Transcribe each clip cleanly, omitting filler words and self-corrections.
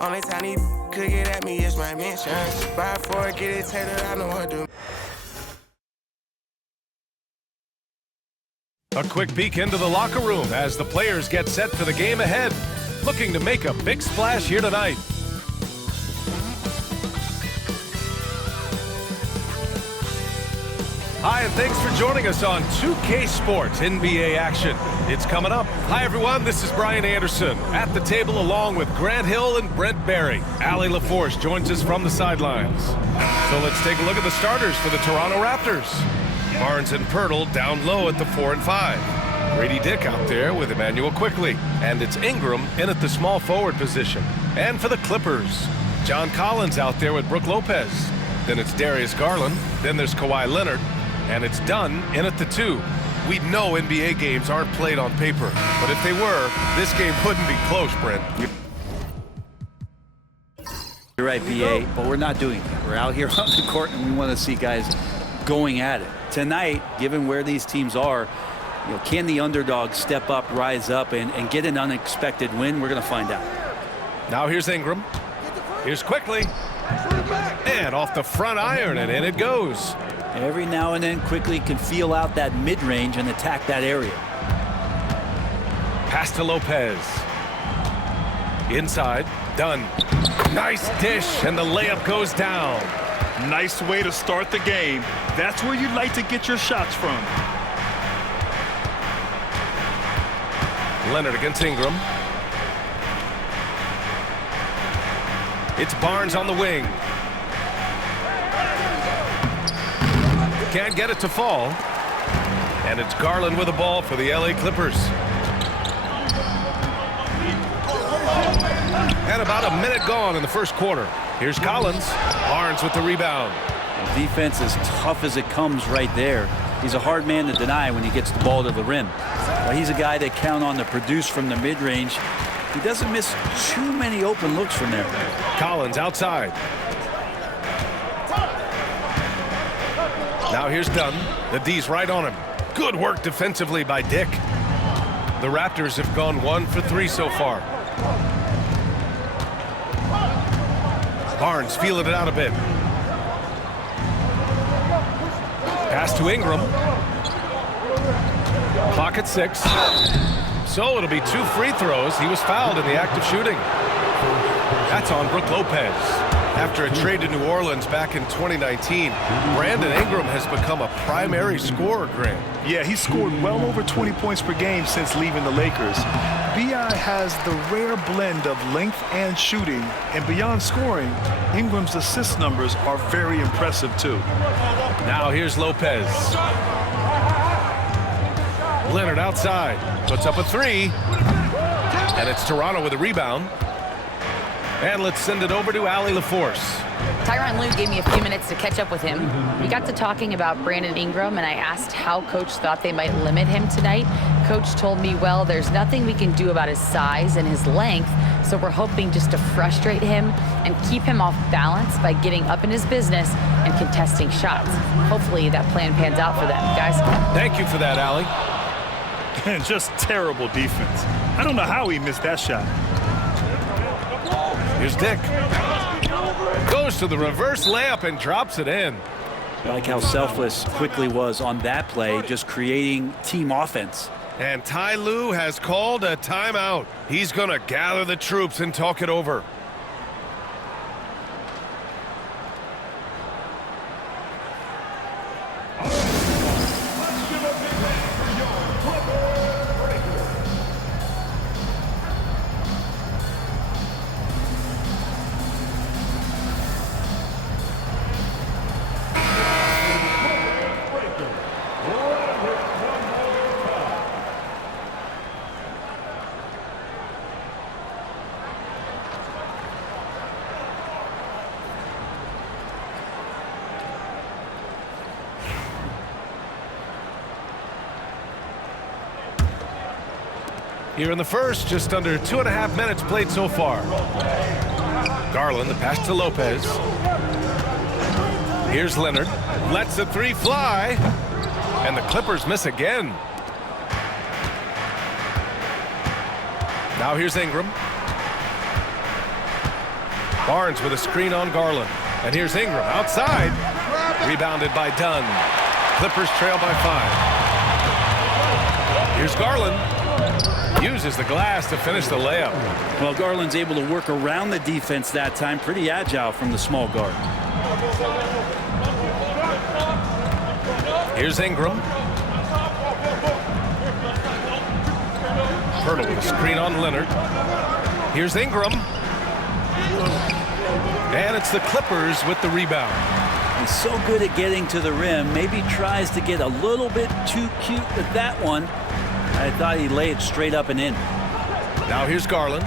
Only time he could get at me is my insurance. Ride for it, get it tailored, I know what to do. A quick peek into the locker room as the players get set for the game ahead. Looking to make a big splash here tonight. Hi, and thanks for joining us on 2K Sports NBA action. It's coming up. Hi, everyone. This is Brian Anderson at the table along with Grant Hill and Brent Barry. Allie LaForce joins us from the sidelines. So let's take a look at the starters for the Toronto Raptors. Barnes and Pirtle down low at the 4 and 5. Grady Dick out there with Emmanuel Quickley. And it's Ingram in at the small forward position. And for the Clippers, John Collins out there with Brook Lopez. Then it's Darius Garland. Then there's Kawhi Leonard. And it's Dunn in at the 2. We know NBA games aren't played on paper. But if they were, this game wouldn't be close, Brent. You're right, BA, but we're not doing it. We're out here on the court, and we want to see guys going at it. Tonight, given where these teams are, can the underdog step up, rise up, and get an unexpected win? We're going to find out. Now here's Ingram. Here's Quickley. And off the front iron, and in it goes. Every now and then, Quickley can feel out that mid-range and attack that area. Pass to Lopez. Inside, Dunn. Nice dish, and the layup goes down. Nice way to start the game. That's where you'd like to get your shots from. Leonard against Ingram. It's Barnes on the wing. Can't get it to fall. And it's Garland with the ball for the LA Clippers. And about a minute gone in the first quarter. Here's Collins. Barnes with the rebound. The defense is tough as it comes right there. He's a hard man to deny when he gets the ball to the rim. But he's a guy they count on to produce from the mid-range. He doesn't miss too many open looks from there. Collins outside. Now here's Dunn. The D's right on him. Good work defensively by Dick. The Raptors have gone 1 for 3 so far. Barnes feeling it out a bit. Pass to Ingram. Clock at 6. So it'll be 2 free throws. He was fouled in the act of shooting. That's on Brook Lopez. After a trade to New Orleans back in 2019, Brandon Ingram has become a primary scorer, Grant. Yeah, he's scored well over 20 points per game since leaving the Lakers. B.I. has the rare blend of length and shooting, and beyond scoring, Ingram's assist numbers are very impressive too. Now here's Lopez. Leonard outside, puts up a 3, and it's Toronto with a rebound. And let's send it over to Allie LaForce. Tyronn Lue gave me a few minutes to catch up with him. We got to talking about Brandon Ingram, and I asked how Coach thought they might limit him tonight. Coach told me, well, there's nothing we can do about his size and his length, so we're hoping just to frustrate him and keep him off balance by getting up in his business and contesting shots. Hopefully that plan pans out for them, guys. Thank you for that, Allie. And just terrible defense. I don't know how he missed that shot. Here's Dick. Goes to the reverse layup and drops it in. I like how selfless Quickley was on that play, just creating team offense. And Ty Lue has called a timeout. He's going to gather the troops and talk it over. Here in the first, just under 2.5 minutes played so far. Garland, the pass to Lopez. Here's Leonard. Lets the 3 fly. And the Clippers miss again. Now here's Ingram. Barnes with a screen on Garland. And here's Ingram outside. Rebounded by Dunn. Clippers trail by 5. Here's Garland. Uses the glass to finish the layup. Well, Garland's able to work around the defense that time. Pretty agile from the small guard. Here's Ingram. Pirtle with a screen on Leonard. Here's Ingram. And it's the Clippers with the rebound. He's so good at getting to the rim. Maybe tries to get a little bit too cute with that one. I thought he laid it straight up and in. Now here's Garland.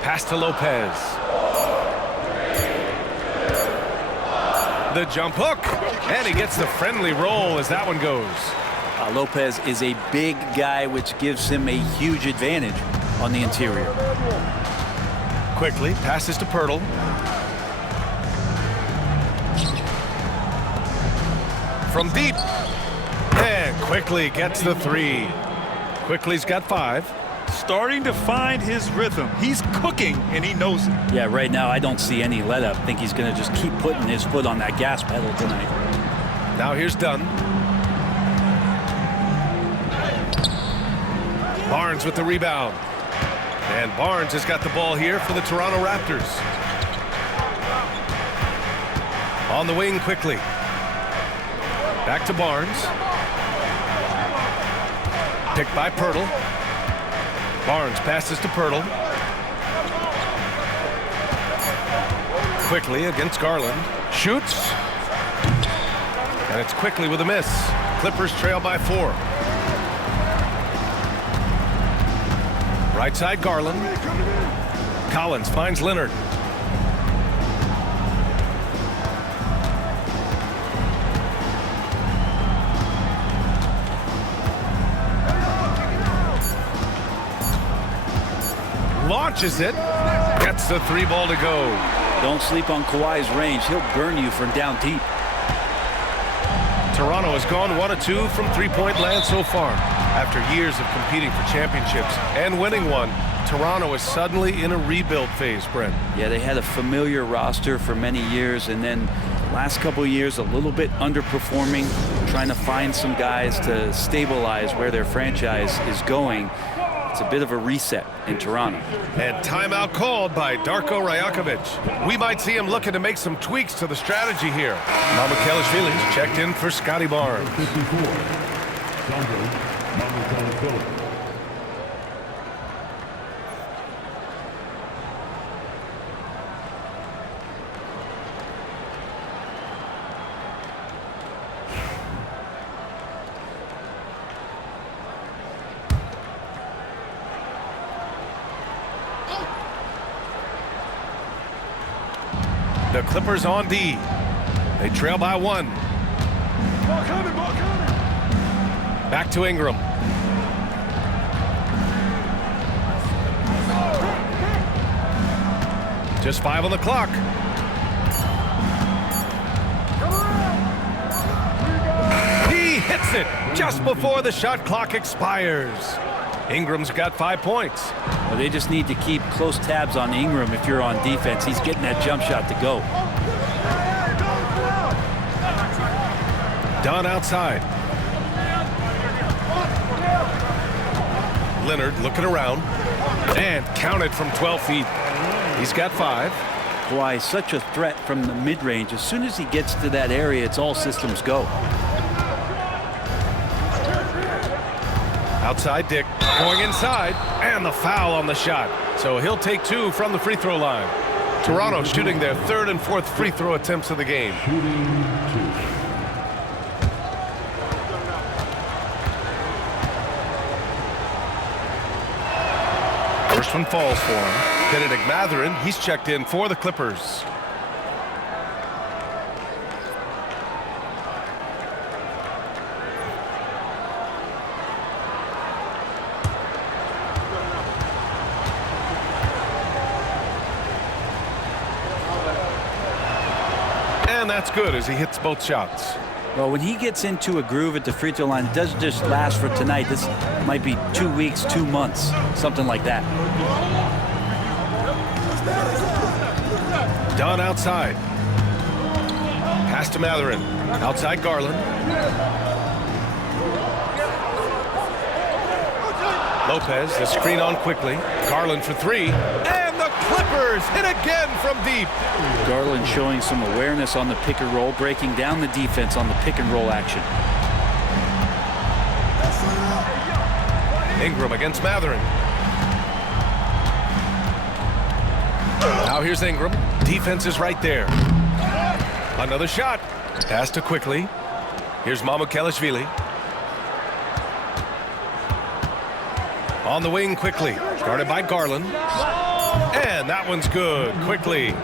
Pass to Lopez. The jump hook. And he gets the friendly roll as that one goes. Lopez is a big guy, which gives him a huge advantage on the interior. Quickly passes to Pirtle. From deep. And Quickly gets the 3. Quickly's got 5. Starting to find his rhythm. He's cooking, and he knows it. Yeah, right now I don't see any let up. I think he's going to just keep putting his foot on that gas pedal tonight. Now here's Dunn. Barnes with the rebound. And Barnes has got the ball here for the Toronto Raptors. On the wing quickly. Back to Barnes. Picked by Pirtle. Barnes passes to Pirtle. Quickly against Garland. Shoots. And it's Quickly with a miss. Clippers trail by 4. Right side Garland. Collins finds Leonard. Launches it. Gets the 3 ball to go. Don't sleep on Kawhi's range. He'll burn you from down deep. Toronto has gone 1 of 2 from three-point land so far. After years of competing for championships and winning one, Toronto is suddenly in a rebuild phase, Brent. Yeah, they had a familiar roster for many years, and then the last couple of years a little bit underperforming, trying to find some guys to stabilize where their franchise is going. It's a bit of a reset in Toronto. And timeout called by Darko Rajakovic. We might see him looking to make some tweaks to the strategy here. Mamukelashvili's checked in for Scotty Barnes. The Clippers on D. They trail by 1. Ball coming, ball coming. Back to Ingram. Just 5 on the clock. He hits it just before the shot clock expires. Ingram's got 5 points. Well, they just need to keep close tabs on Ingram if you're on defense. He's getting that jump shot to go. Dunn outside. Leonard looking around and counted from 12 feet. He's got 5. Kawhi, such a threat from the mid-range. As soon as he gets to that area, it's all systems go. Outside Dick going inside, and the foul on the shot. So he'll take 2 from the free throw line. Toronto shooting their 3rd and 4th free throw attempts of the game. First one falls for him. Benedict Mathurin, he's checked in for the Clippers. And that's good as he hits both shots. Well, when he gets into a groove at the free throw line, it doesn't just last for tonight. This might be 2 weeks, 2 months, something like that. Dunn outside. Pass to Mathurin. Outside Garland. Lopez, the screen on quickly. Garland for three. And the Clippers hit again from deep. Garland showing some awareness on the pick and roll, breaking down the defense on the pick and roll action. Ingram against Mathurin. Now here's Ingram. Defense is right there. Another shot. Pass to quickly. Here's Mamukelashvili. On the wing quickly. Guarded by Garland. And that one's good. Quickly.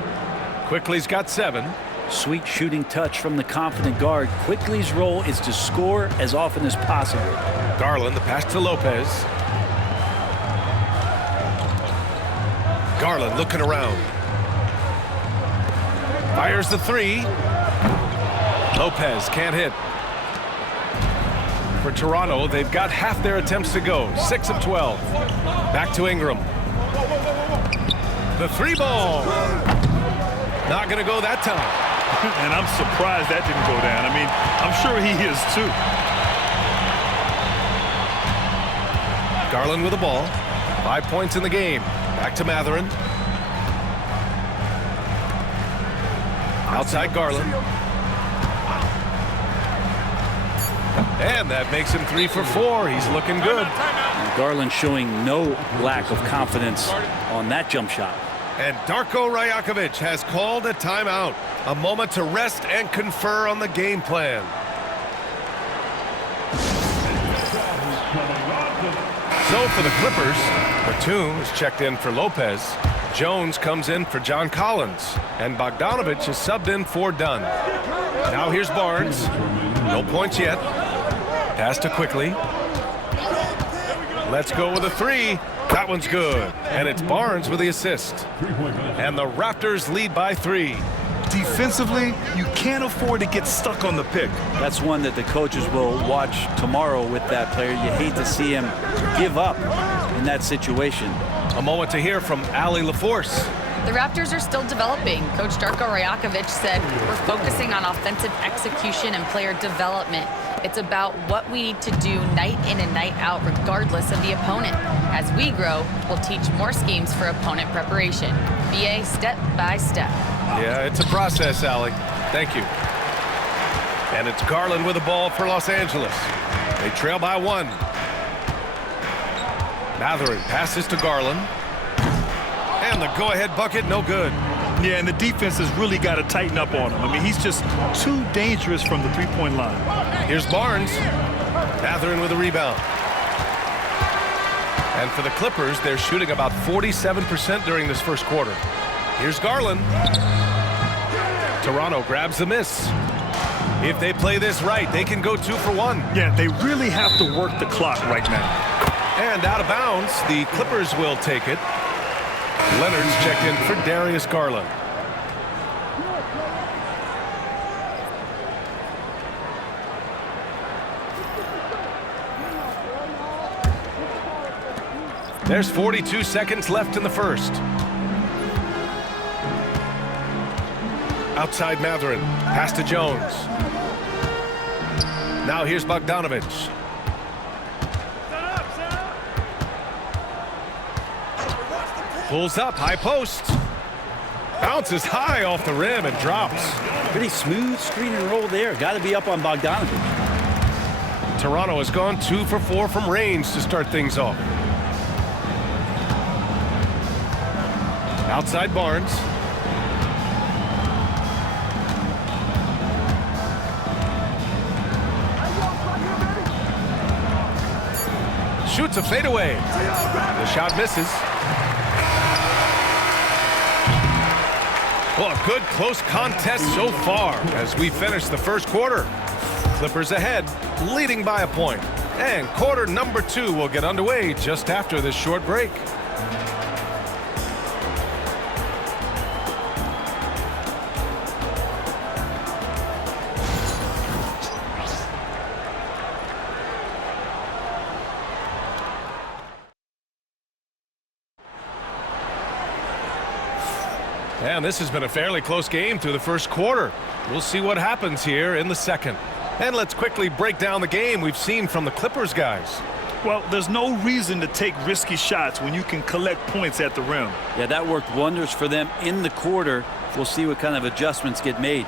Quickly's got 7. Sweet shooting touch from the confident guard. Quickly's role is to score as often as possible. Garland, the pass to Lopez. Garland looking around. Fires the 3. Lopez can't hit. For Toronto, they've got half their attempts to go. 6 of 12. Back to Ingram. The 3 ball. Not going to go that time. And I'm surprised that didn't go down. I mean, I'm sure he is too. Garland with the ball. 5 points in the game. Back to Mathurin. Outside Garland. And that makes him 3 for 4. He's looking good. Garland showing no lack of confidence on that jump shot. And Darko Rajakovic has called a timeout. A moment to rest and confer on the game plan. So for the Clippers, Batum is checked in for Lopez. Jones comes in for John Collins. And Bogdanovic is subbed in for Dunn. Now here's Barnes. No points yet. Pass to quickly. Let's go with a 3. That one's good. And it's Barnes with the assist. And the Raptors lead by 3. Defensively, you can't afford to get stuck on the pick. That's one that the coaches will watch tomorrow with that player. You hate to see him give up in that situation. A moment to hear from Allie LaForce. The Raptors are still developing. Coach Darko Rajakovic said, we're focusing on offensive execution and player development. It's about what we need to do night in and night out, regardless of the opponent. As we grow, we'll teach more schemes for opponent preparation. BA step by step. Yeah, it's a process, Allie. Thank you. And it's Garland with the ball for Los Angeles. They trail by 1. Mathurin passes to Garland. And the go-ahead bucket, no good. Yeah, and the defense has really got to tighten up on him. I mean, he's just too dangerous from the three-point line. Here's Barnes. Mathurin with a rebound. And for the Clippers, they're shooting about 47% during this first quarter. Here's Garland. Toronto grabs the miss. If they play this right, they can go 2 for 1. Yeah, they really have to work the clock right now. And out of bounds, the Clippers will take it. Leonard's checked in for Darius Garland. There's 42 seconds left in the first. Outside Mathurin. Pass to Jones. Now here's Bogdanovic. Pulls up, high post. Bounces high off the rim and drops. Pretty smooth screen and roll there. Got to be up on Bogdanovic. Toronto has gone 2 for 4 from range to start things off. Outside Barnes. Shoots a fadeaway. The shot misses. Well, a good close contest so far as we finish the first quarter. Clippers ahead, leading by a point. And quarter number 2 will get underway just after this short break. And this has been a fairly close game through the first quarter. We'll see what happens here in the second. And let's quickly break down the game we've seen from the Clippers guys. Well, there's no reason to take risky shots when you can collect points at the rim. Yeah, that worked wonders for them in the quarter. We'll see what kind of adjustments get made.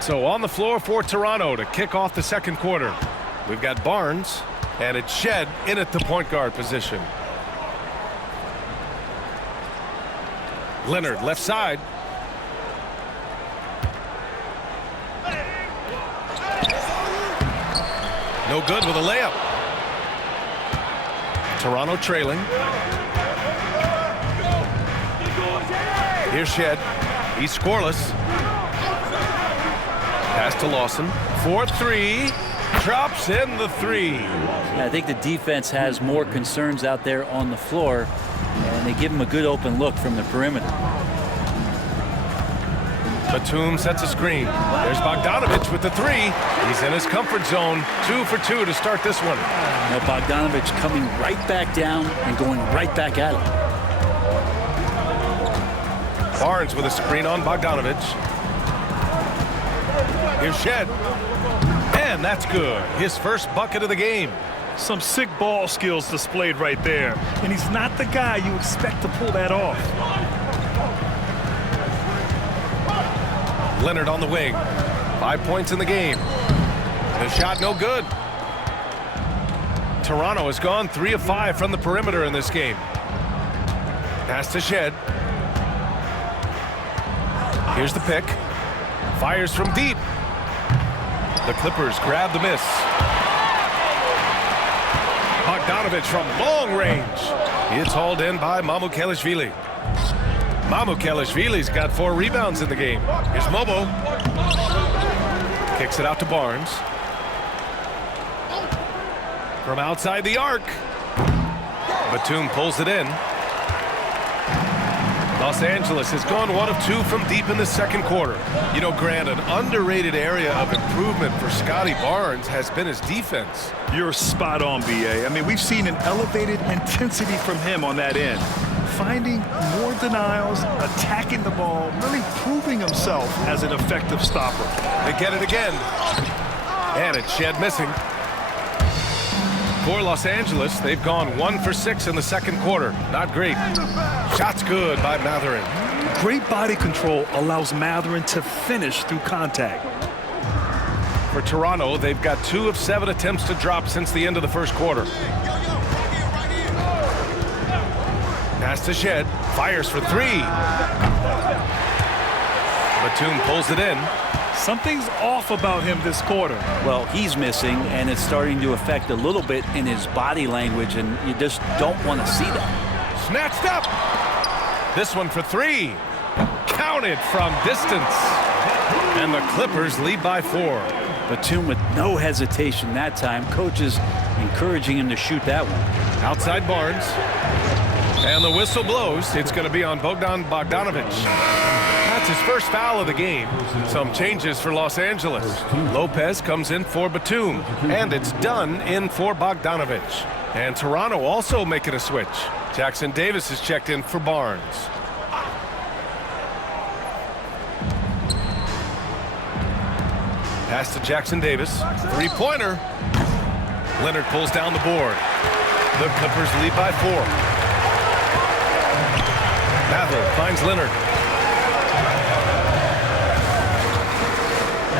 So on the floor for Toronto to kick off the second quarter. We've got Barnes, and it's Shed in at the point guard position. Leonard left side. No good with a layup. Toronto trailing. Here's Shed. He's scoreless. Pass to Lawson. 4-3. Drops in the 3. Yeah, I think the defense has more concerns out there on the floor, and they give him a good open look from the perimeter. Batum sets a screen. There's Bogdanovic with the 3. He's in his comfort zone. 2 for 2 to start this one. Now Bogdanovic coming right back down and going right back at him. Barnes with a screen on Bogdanovic. Here's Shed. And that's good. His first bucket of the game. Some sick ball skills displayed right there. And he's not the guy you expect to pull that off. Leonard on the wing. 5 points in the game. The shot no good. Toronto has gone 3 of 5 from the perimeter in this game. Pass to Shed. Here's the pick. Fires from deep. The Clippers grab the miss. Bogdanovic from long range. It's hauled in by Mamukelashvili. Mamukelashvili's got 4 rebounds in the game. Here's Mobo. Kicks it out to Barnes. From outside the arc. Batum pulls it in. Los Angeles has gone 1 of 2 from deep in the second quarter. You know, Grant, an underrated area of improvement for Scotty Barnes has been his defense. You're spot on, B.A. I mean, we've seen an elevated intensity from him on that end. Finding more denials, attacking the ball, really proving himself as an effective stopper. They get it again. And it's Shed missing. For Los Angeles, they've gone 1 for 6 in the second quarter. Not great. Shot's good by Mathurin. Great body control allows Mathurin to finish through contact. For Toronto, they've got 2 of 7 attempts to drop since the end of the first quarter. Pass to Shed. Fires for 3. Batum pulls it in. Something's off about him this quarter. Well, he's missing, and it's starting to affect a little bit in his body language, and you just don't want to see that. Snatched up. This one for 3. Counted from distance. And the Clippers lead by 4. Batum with no hesitation that time. Coaches encouraging him to shoot that one. Outside Barnes. And the whistle blows. It's going to be on Bogdan Bogdanovic. That's his first foul of the game. Some changes for Los Angeles. Lopez comes in for Batum. And it's done in for Bogdanovic. And Toronto also making a switch. Jackson Davis is checked in for Barnes. Pass to Jackson Davis. 3-pointer. Leonard pulls down the board. The Clippers lead by 4. Mather finds Leonard.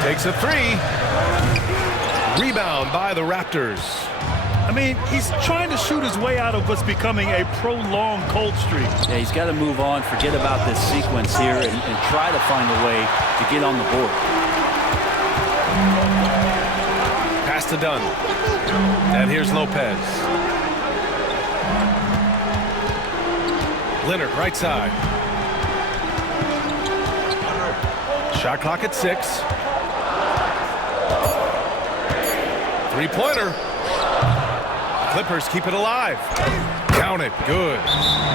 Takes a 3. Rebound by the Raptors. I mean, he's trying to shoot his way out of what's becoming a prolonged cold streak. Yeah, he's got to move on, forget about this sequence here, and try to find a way to get on the board. Pass to Dunn. And here's Lopez. Leonard, right side. Shot clock at 6. 3-pointer. Clippers keep it alive. Count it. Good.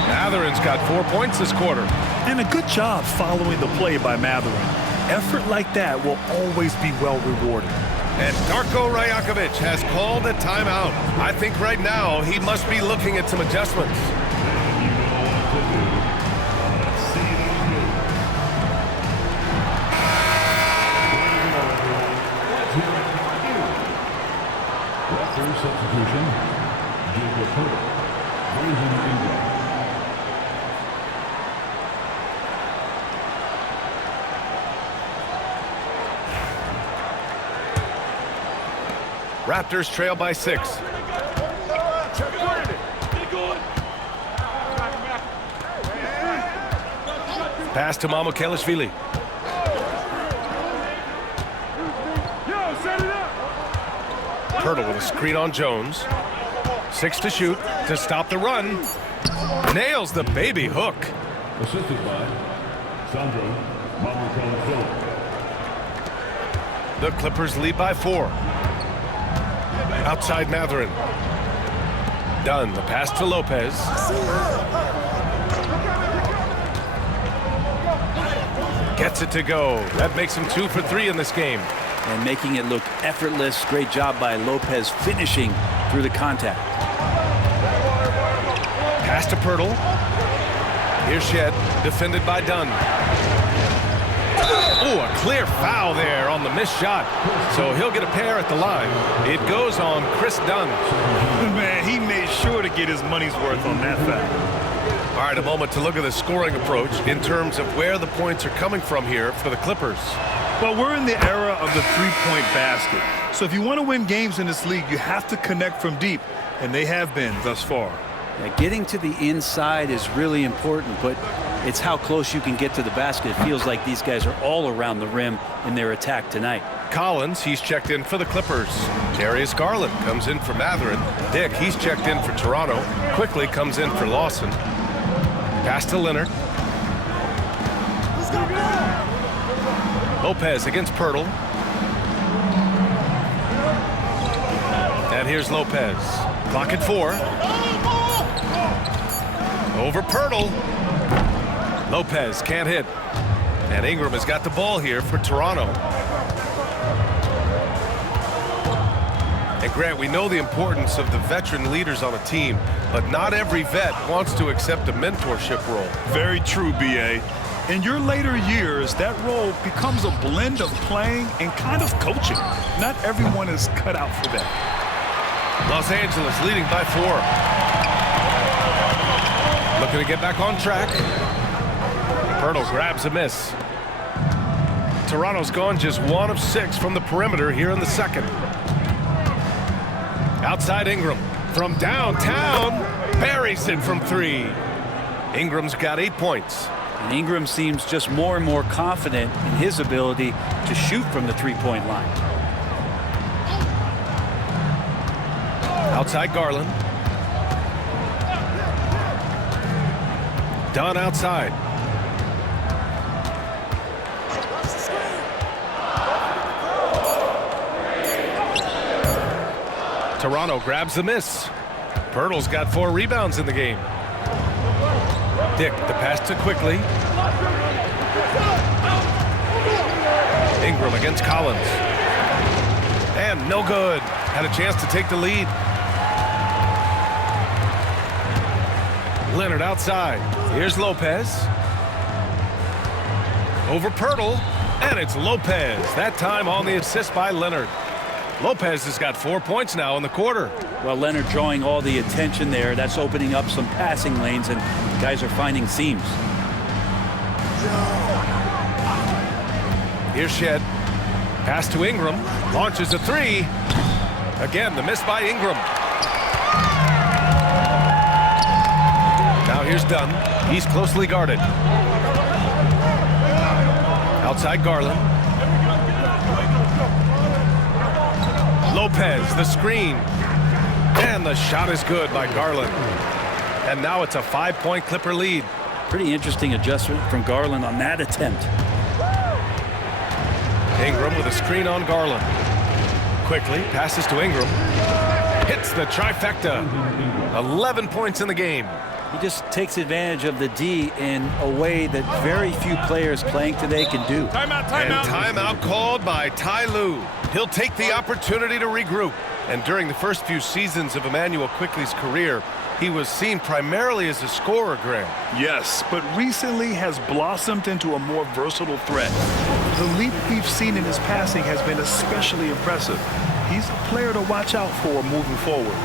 Matherin's got 4 points this quarter. And a good job following the play by Mathurin. Effort like that will always be well rewarded. And Darko Rajakovic has called a timeout. I think right now he must be looking at some adjustments. First substitution, Jacob Hurtle. Brandon Ingram. Raptors trail by 6. Pass to Mamukelashvili. Hurtle with a screen on Jones. 6 to shoot to stop the run. Nails the baby hook. Assisted by Sandro Mamukelashvili. The Clippers lead by 4. Outside Mathurin. Dunn, the pass to Lopez. Gets it to go. That makes him 2 for 3 in this game. And making it look effortless. Great job by Lopez finishing through the contact. Pass to Pirtle. Here's Shed, defended by Dunn. Oh, a clear foul there on the missed shot. So he'll get a pair at the line. It goes on Chris Dunn. Man, he made sure to get his money's worth on that foul. All right, a moment to look at the scoring approach in terms of where the points are coming from here for the Clippers. Well, we're in the era of the three-point basket. So if you want to win games in this league, you have to connect from deep, and they have been thus far. Yeah, getting to the inside is really important, but it's how close you can get to the basket. It feels like these guys are all around the rim in their attack tonight. Collins, he's checked in for the Clippers. Darius Garland comes in for Mathurin. Dick, he's checked in for Toronto. Quickly comes in for Lawson. Pass to Leonard. Lopez against Pirtle. And here's Lopez. Clock at 4. Over Pirtle. Lopez can't hit. And Ingram has got the ball here for Toronto. And Grant, we know the importance of the veteran leaders on a team, but not every vet wants to accept a mentorship role. Very true, B.A. In your later years, that role becomes a blend of playing and kind of coaching. Not everyone is cut out for that. Los Angeles leading by 4. Looking to get back on track. Pirtle grabs a miss. Toronto's gone just 1 of 6 from the perimeter here in the second. Outside Ingram from downtown, buries it from 3. Ingram's got 8 points. And Ingram seems just more and more confident in his ability to shoot from the three-point line. Outside Garland. Dunn outside. Toronto grabs the miss. Pirtle's got 4 rebounds in the game. Dick, the pass to Quickly. Ingram against Collins. And no good. Had a chance to take the lead. Leonard outside. Here's Lopez. Over Pirtle. And it's Lopez. That time on the assist by Leonard. Lopez has got 4 points now in the quarter. Well, Leonard drawing all the attention there. That's opening up some passing lanes, and guys are finding seams. Here's Shed. Pass to Ingram. Launches a 3. Again, the miss by Ingram. Now here's Dunn. He's closely guarded. Outside Garland. Lopez, the screen. And the shot is good by Garland. And now it's a 5-point Clipper lead. Pretty interesting adjustment from Garland on that attempt. Ingram with a screen on Garland. Quickly passes to Ingram. Hits the trifecta. 11 points in the game. He just takes advantage of the D in a way that very few players playing today can do. Timeout. And timeout called by Ty Lue. He'll take the opportunity to regroup. And during the first few seasons of Immanuel Quickley's career, he was seen primarily as a scorer, Graham. Yes, but recently has blossomed into a more versatile threat. The leap we've seen in his passing has been especially impressive. He's a player to watch out for moving forward.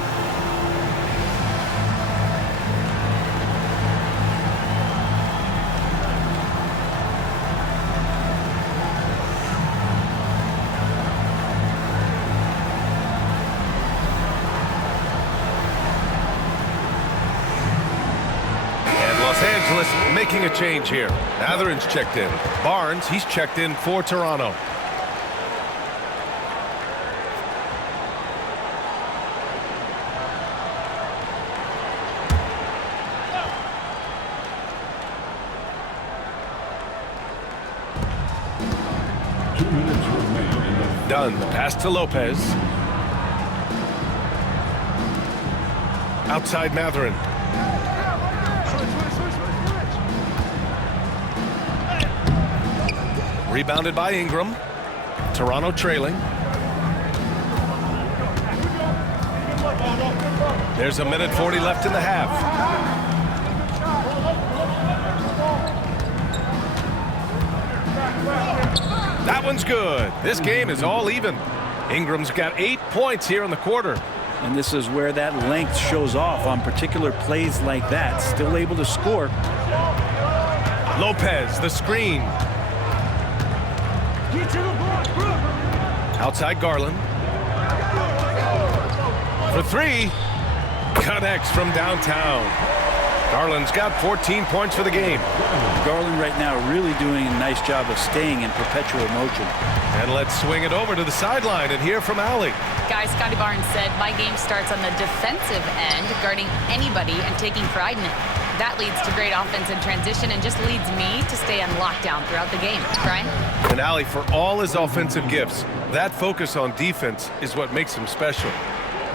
Los Angeles making a change here. Matherin's checked in. Barnes, he's checked in for Toronto. Dunn, the pass to Lopez. Outside Matherin. Rebounded by Ingram. Toronto trailing. There's 1:40 left in the half. That one's good. This game is all even. Ingram's got 8 points here in the quarter. And this is where that length shows off on particular plays like that. Still able to score. Lopez, the screen. Outside Garland. For three. Connects from downtown. Garland's got 14 points for the game. Garland right now really doing a nice job of staying in perpetual motion. And let's swing it over to the sideline and hear from Allie. Guys, Scotty Barnes said, my game starts on the defensive end, guarding anybody and taking pride in it. That leads to great offense in transition and just leads me to stay on lockdown throughout the game. Brian? And Allie, for all his offensive gifts, that focus on defense is what makes him special.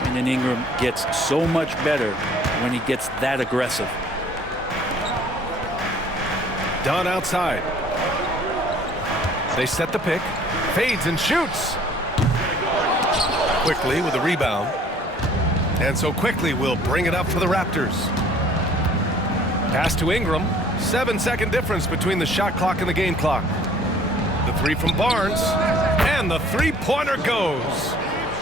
And then Ingram gets so much better when he gets that aggressive. Dunn outside. They set the pick. Fades and shoots. Quickly with a rebound. And so Quickly will bring it up for the Raptors. Pass to Ingram. 7-second difference between the shot clock and the game clock. The three from Barnes. And the three-pointer goes.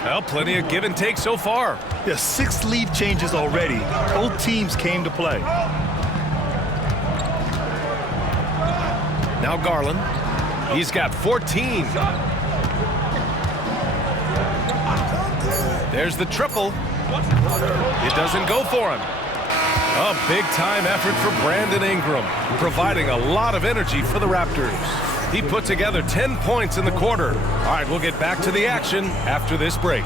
Well, plenty of give and take so far. Yeah, 6 lead changes already. Both teams came to play. Now Garland. He's got 14. There's the triple. It doesn't go for him. A big-time effort for Brandon Ingram, providing a lot of energy for the Raptors. He put together 10 points in the quarter. All right, we'll get back to the action after this break.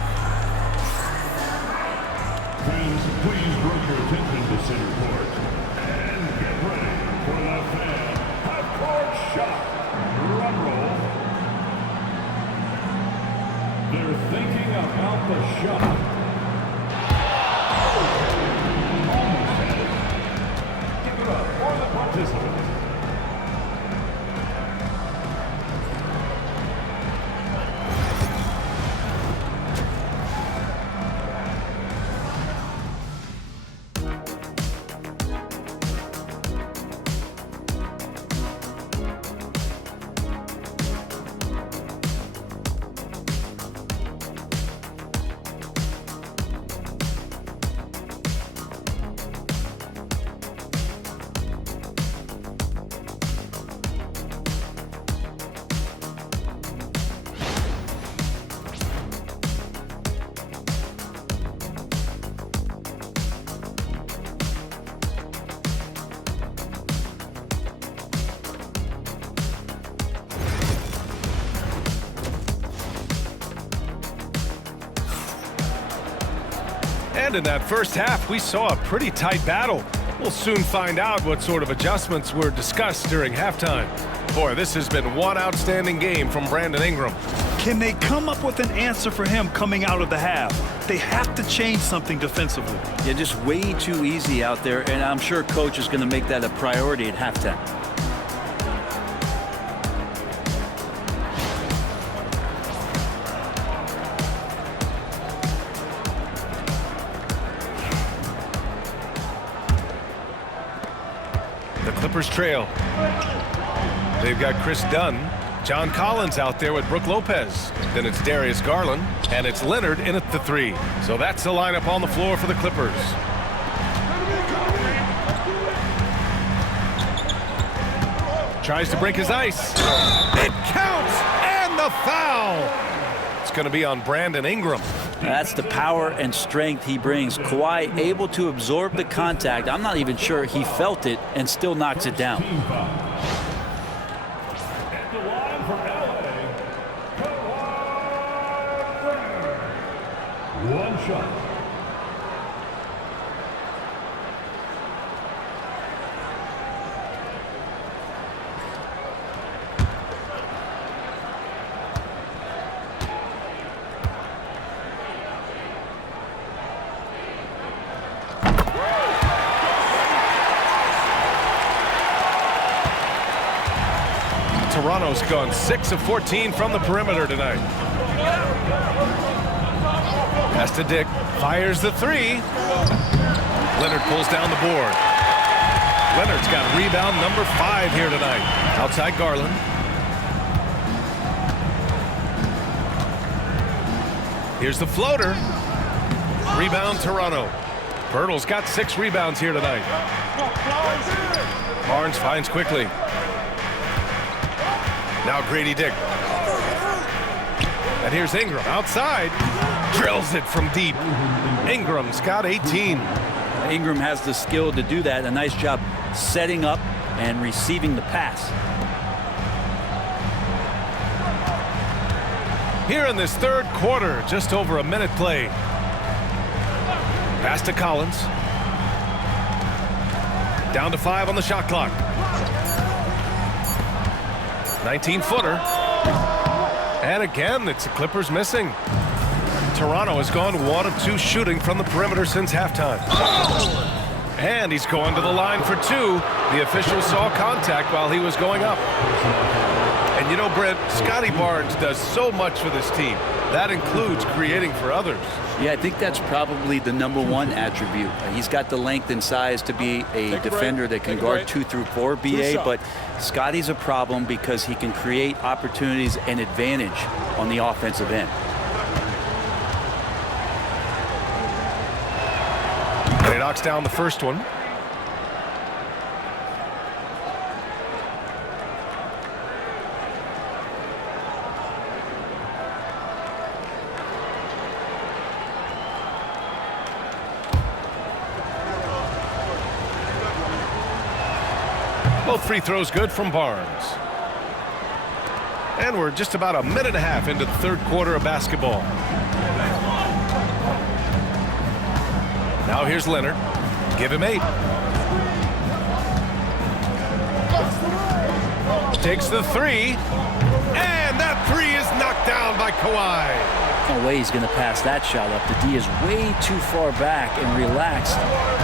Fans, please bring your attention to center court. And get ready for the fan half-court shot. Drum roll. They're thinking about the shot. Almost had it. Give it up for the participants. And in that first half, we saw a pretty tight battle. We'll soon find out what sort of adjustments were discussed during halftime. Boy, this has been one outstanding game from Brandon Ingram. Can they come up with an answer for him coming out of the half? They have to change something defensively. Yeah, just way too easy out there, and I'm sure coach is going to make that a priority at halftime. The Clippers trail. They've got Chris Dunn. John Collins out there with Brook Lopez. Then it's Darius Garland, and it's Leonard in at the 3. So that's the lineup on the floor for the Clippers. Tries to break his ice. It counts, and the foul. It's going to be on Brandon Ingram. That's the power and strength he brings. Kawhi able to absorb the contact. I'm not even sure he felt it and still knocks it down. At the line for LA, Kawhi Leonard. One shot. Toronto's gone 6 of 14 from the perimeter tonight. Pass to Dick. Fires the 3. Leonard pulls down the board. Leonard's got rebound number 5 here tonight. Outside Garland. Here's the floater. Rebound Toronto. Pirtle's got 6 rebounds here tonight. Barnes finds quickly. Now Grady Dick. And here's Ingram outside. Drills it from deep. Ingram's got 18. Ingram has the skill to do that. A nice job setting up and receiving the pass. Here in this third quarter, just over a minute played. Pass to Collins. Down to 5 on the shot clock. 19-footer. And again, it's the Clippers missing. Toronto has gone 1 of 2 shooting from the perimeter since halftime. And he's going to the line for 2. The official saw contact while he was going up. And you know, Brent, Scotty Barnes does so much for this team. That includes creating for others. Yeah, I think that's probably the #1 attribute. He's got the length and size to be a defender that can guard 2 through 4, BA, but Scotty's a problem because he can create opportunities and advantage on the offensive end. And he knocks down the first one. Both free throws good from Barnes. And we're just about a minute and a half into the third quarter of basketball. Now here's Leonard. Give him 8. Takes the 3. And that 3 is knocked down by Kawhi. No way he's going to pass that shot up. The D is way too far back and relaxed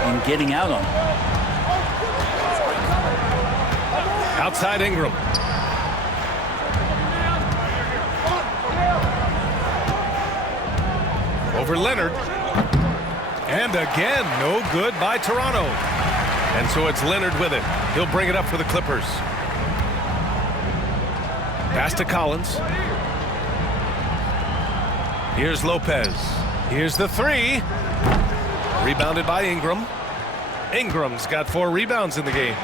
in getting out on him. Outside Ingram. Over Leonard. And again, no good by Toronto. And so it's Leonard with it. He'll bring it up for the Clippers. Pass to Collins. Here's Lopez. Here's the 3. Rebounded by Ingram. Ingram's got 4 rebounds in the game.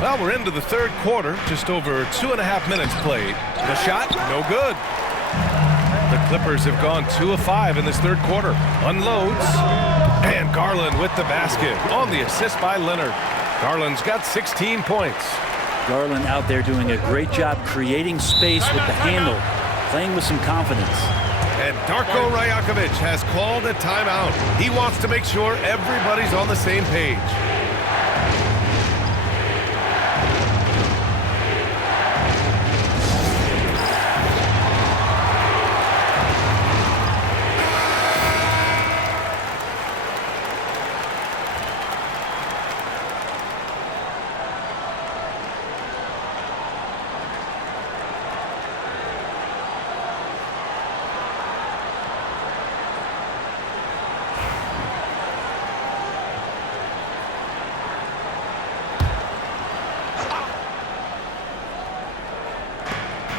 Well, we're into the third quarter, just over 2.5 minutes played. The shot, no good. The Clippers have gone 2 of 5 in this third quarter. Unloads, and Garland with the basket on the assist by Leonard. Garland's got 16 points. Garland out there doing a great job creating space with the handle, playing with some confidence. And Darko Rajakovic has called a timeout. He wants to make sure everybody's on the same page.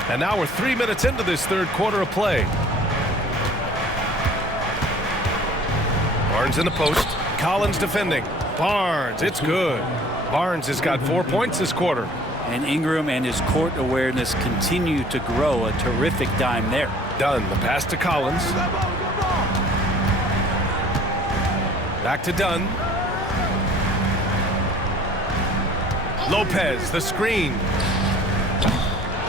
And now we're 3 minutes into this third quarter of play. Barnes in the post. Collins defending. Barnes, it's good. Barnes has got 4 points this quarter. And Ingram and his court awareness continue to grow. A terrific dime there. Dunn, the pass to Collins. Back to Dunn. Lopez, the screen.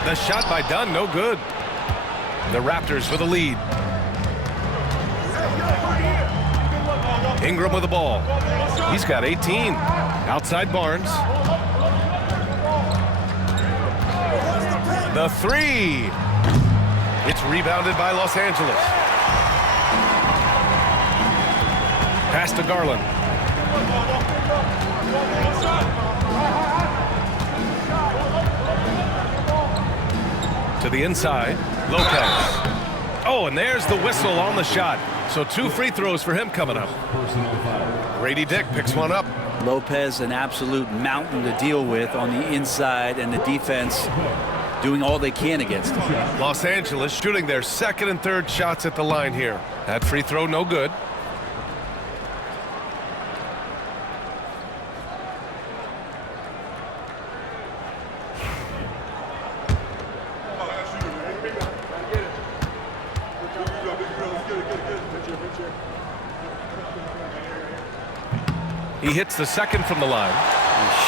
The shot by Dunn, no good. The Raptors with a lead. Ingram with the ball. He's got 18. Outside Barnes. The three. It's rebounded by Los Angeles. Pass to Garland. To the inside. Lopez. Oh, and there's the whistle on the shot. So 2 free throws for him coming up. Grady Dick picks one up. Lopez, an absolute mountain to deal with on the inside, and the defense doing all they can against him. Los Angeles shooting their second and third shots at the line here. That free throw no good. He hits the second from the line.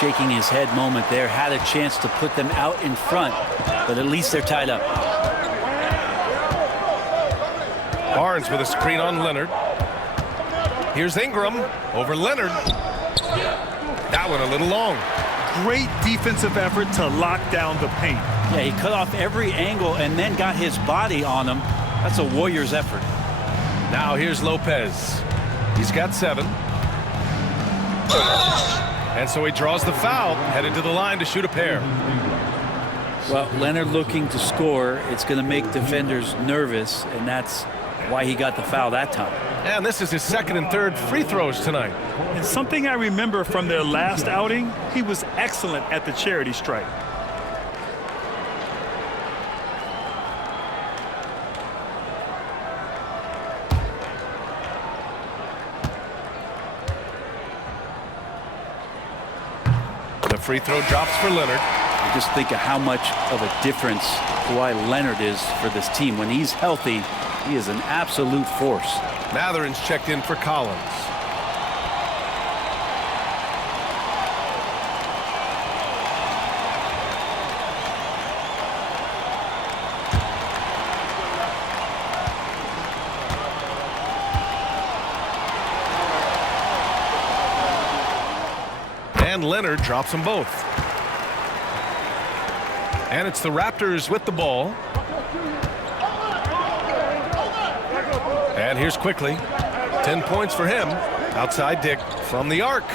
Shaking his head moment there. Had a chance to put them out in front, but at least they're tied up. Barnes with a screen on Leonard. Here's Ingram over Leonard. That one a little long. Great defensive effort to lock down the paint. Yeah, he cut off every angle and then got his body on him. That's a Warriors effort. Now here's Lopez. He's got 7. And so he draws the foul, headed to the line to shoot a pair. Well, Leonard looking to score. It's going to make defenders nervous, and that's why he got the foul that time. And this is his second and third free throws tonight. And something I remember from their last outing, he was excellent at the charity stripe. The free throw drops for Leonard. Just think of how much of a difference Kawhi Leonard is for this team. When he's healthy, he is an absolute force. Matherin's checked in for Collins. And Leonard drops them both. And it's the Raptors with the ball. And here's Quickly. 10 points for him. Outside Dick from the arc.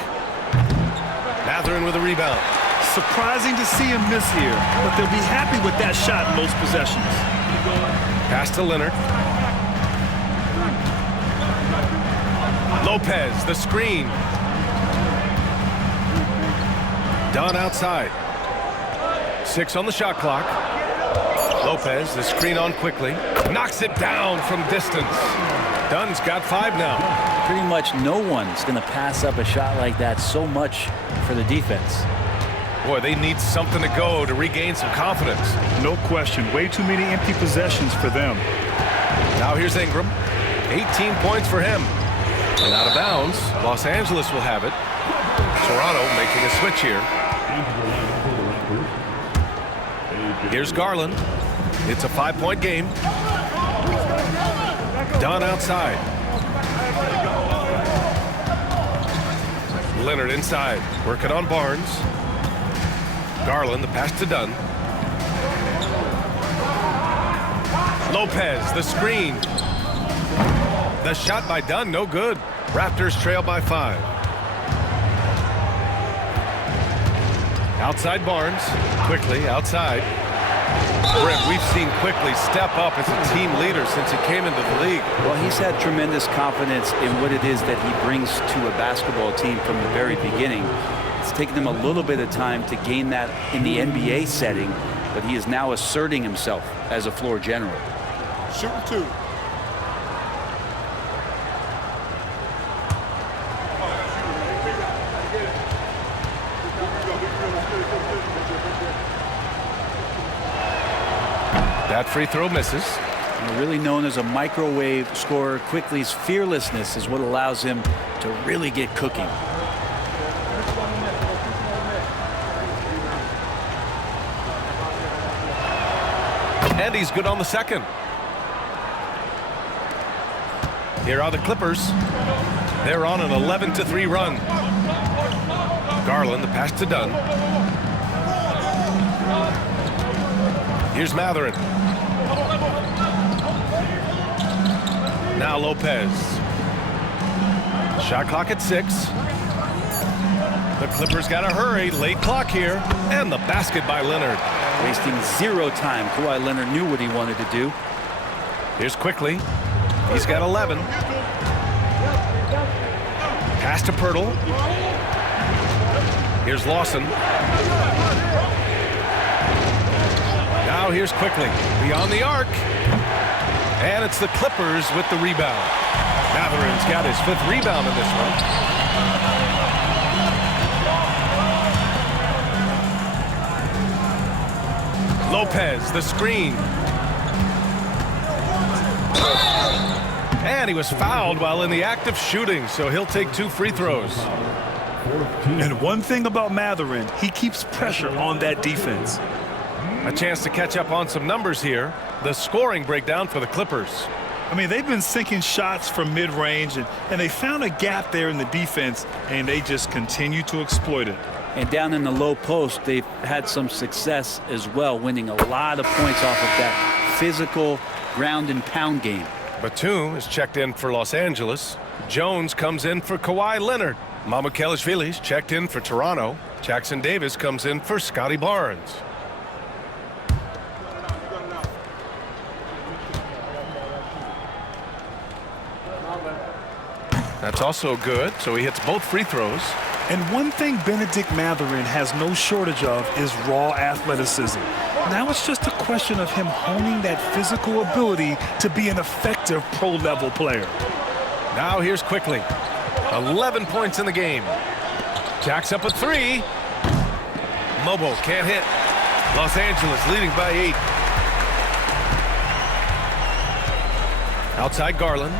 Matherin with a rebound. Surprising to see him miss here, but they'll be happy with that shot in most possessions. Pass to Leonard. Lopez, the screen. Dunn outside. 6 on the shot clock. Lopez, the screen on Quickly. Knocks it down from distance. Dunn's got 5 now. Pretty much no one's going to pass up a shot like that so much for the defense. Boy, they need something to go to regain some confidence. No question. Way too many empty possessions for them. Now here's Ingram. 18 points for him. And out of bounds, Los Angeles will have it. Toronto making a switch here. Here's Garland. It's a 5-point game. Dunn outside. Leonard inside, working on Barnes. Garland, the pass to Dunn. Lopez, the screen. The shot by Dunn, no good. Raptors trail by 5. Outside Barnes, Quickly outside. Brent, we've seen Quickly step up as a team leader since he came into the league. Well, he's had tremendous confidence in what it is that he brings to a basketball team from the very beginning. It's taken him a little bit of time to gain that in the NBA setting, but he is now asserting himself as a floor general. Shooting 2. That free throw misses. Really known as a microwave scorer, Quickly's fearlessness is what allows him to really get cooking. And he's good on the second. Here are the Clippers. They're on an 11-3 run. Garland, the pass to Dunn. Here's Mathurin. Now Lopez. Shot clock at 6. The Clippers got to hurry. Late clock here. And the basket by Leonard. Wasting 0 time. Kawhi Leonard knew what he wanted to do. Here's Quickly. He's got 11. Pass to Pirtle. Here's Lawson. Now here's Quickly. Beyond the arc. And it's the Clippers with the rebound. Mathurin's got his 5th rebound in this one. Lopez, the screen. And he was fouled while in the act of shooting, so he'll take 2 free throws. And one thing about Mathurin, he keeps pressure on that defense. A chance to catch up on some numbers here. The scoring breakdown for the Clippers. I mean, they've been sinking shots from mid-range, and they found a gap there in the defense, and they just continue to exploit it. And down in the low post, they've had some success as well, winning a lot of points off of that physical ground and pound game. Batum is checked in for Los Angeles. Jones comes in for Kawhi Leonard. Mamukelashvili's checked in for Toronto. Jackson Davis comes in for Scotty Barnes. That's also good, so he hits both free throws. And one thing Benedict Mathurin has no shortage of is raw athleticism. Now it's just a question of him honing that physical ability to be an effective pro-level player. Now here's Quickly. 11 points in the game. Jacks up a 3. Mobo can't hit. Los Angeles leading by 8. Outside Garland.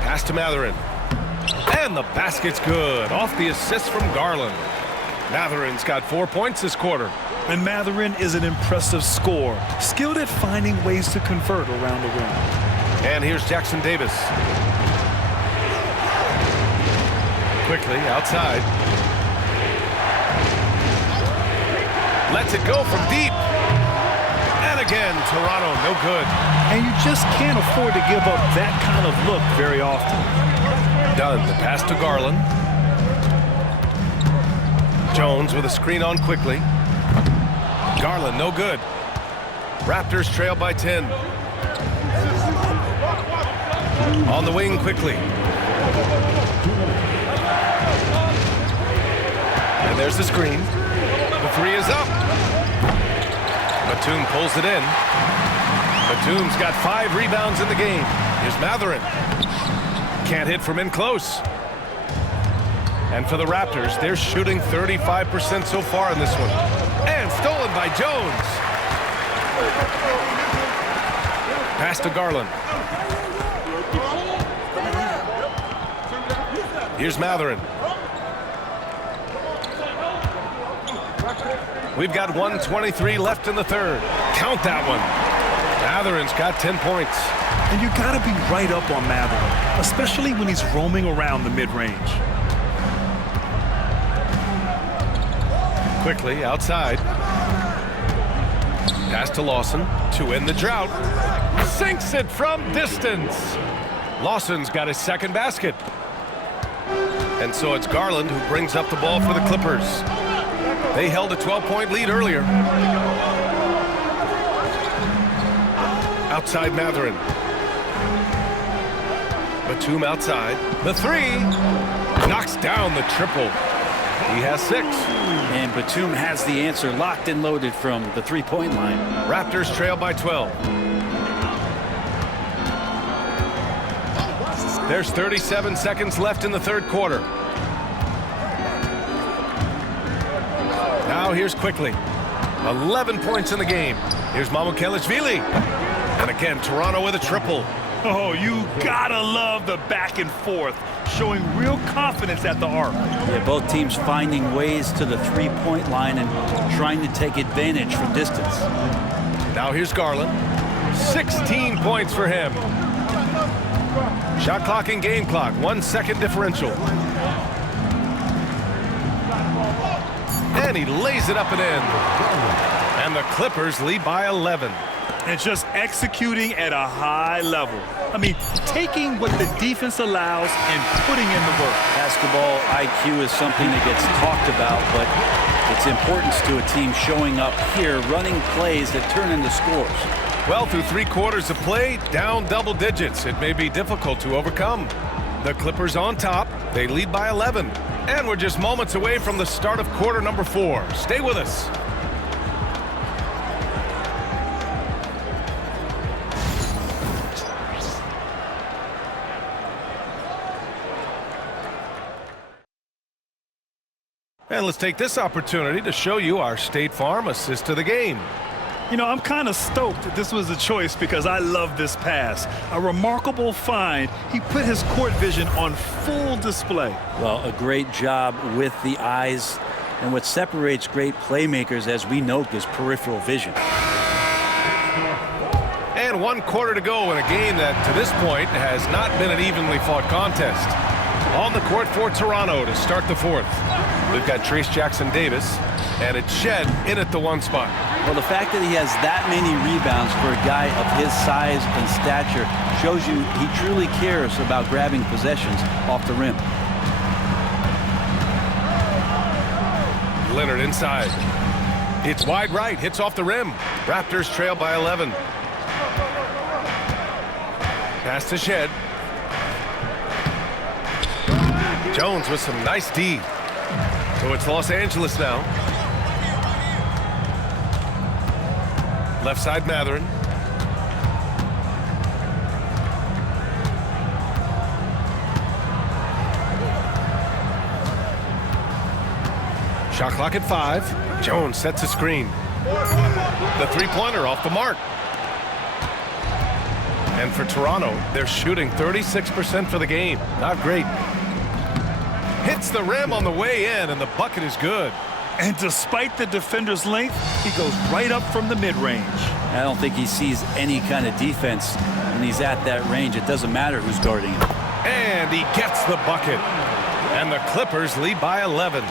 Pass to Mathurin. And the basket's good. Off the assist from Garland. Mathurin's got 4 points this quarter. And Mathurin is an impressive scorer, skilled at finding ways to convert around the rim. And here's Jackson Davis. Quickly outside. Lets it go from deep. And again, Toronto, no good. And you just can't afford to give up that kind of look very often. Dunn, the pass to Garland. Jones with a screen on Quickly. Garland, no good. Raptors trail by 10. On the wing Quickly. And there's the screen. The 3 is up. Batum pulls it in. Batum's got 5 rebounds in the game. Here's Mathurin. Can't hit from in close. And for the Raptors, they're shooting 35% so far in this one. And stolen by Jones. Pass to Garland. Here's Mathurin. We've got 1:23 left in the third. Count that one. Mathurin's got 10 points. And you got to be right up on Mathurin, especially when he's roaming around the mid-range. Quickly outside. Pass to Lawson to end the drought. Sinks it from distance. Lawson's got his second basket. And so it's Garland who brings up the ball for the Clippers. They held a 12-point lead earlier. Outside Mathurin. Batum outside. The 3. Knocks down the triple. He has 6. And Batum has the answer locked and loaded from the three-point line. Raptors trail by 12. There's 37 seconds left in the third quarter. Now here's Quickly. 11 points in the game. Here's Mamukelashvili. And again, Toronto with a triple. Oh, you gotta love the back and forth, showing real confidence at the arc. Yeah, both teams finding ways to the three-point line and trying to take advantage from distance. Now here's Garland. 16 points for him. Shot clock and game clock. 1 second differential. And he lays it up and in. And the Clippers lead by 11. And just executing at a high level. I mean, taking what the defense allows and putting in the work. Basketball IQ is something that gets talked about, but its importance to a team showing up here, running plays that turn into scores. Well, through 3 quarters of play, down double digits. It may be difficult to overcome. The Clippers on top. They lead by 11. And we're just moments away from the start of quarter number 4. Stay with us. And let's take this opportunity to show you our State Farm assist to the game. You know, I'm kind of stoked that this was a choice because I love this pass. A remarkable find. He put his court vision on full display. Well, a great job with the eyes. And what separates great playmakers, as we know, is peripheral vision. And 1 quarter to go in a game that, to this point, has not been an evenly fought contest. On the court for Toronto to start the 4th. We've got Trayce Jackson-Davis, and it's Shed in at the 1 spot. Well, the fact that he has that many rebounds for a guy of his size and stature shows you he truly cares about grabbing possessions off the rim. Leonard inside. It's wide right, hits off the rim. Raptors trail by 11. Pass to Shed. Jones with some nice D. So it's Los Angeles now. Left side Mathurin. Shot clock at 5. Jones sets a screen. The three-pointer off the mark. And for Toronto, they're shooting 36% for the game. Not great. Hits the rim on the way in, and the bucket is good. And despite the defender's length, he goes right up from the mid-range. I don't think he sees any kind of defense when he's at that range. It doesn't matter who's guarding him. And he gets the bucket. And the Clippers lead by 11.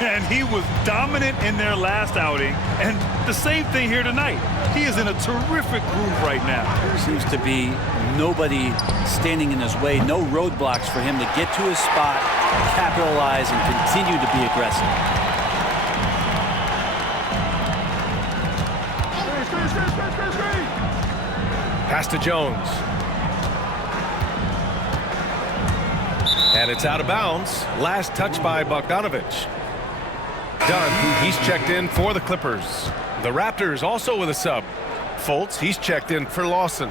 And he was dominant in their last outing. And the same thing here tonight. He is in a terrific groove right now. There seems to be nobody standing in his way, no roadblocks for him to get to his spot, capitalize, and continue to be aggressive. Pass to Jones. And it's out of bounds. Last touch by Bogdanovich. Dunn, he's checked in for the Clippers. The Raptors also with a sub. Fultz, he's checked in for Lawson.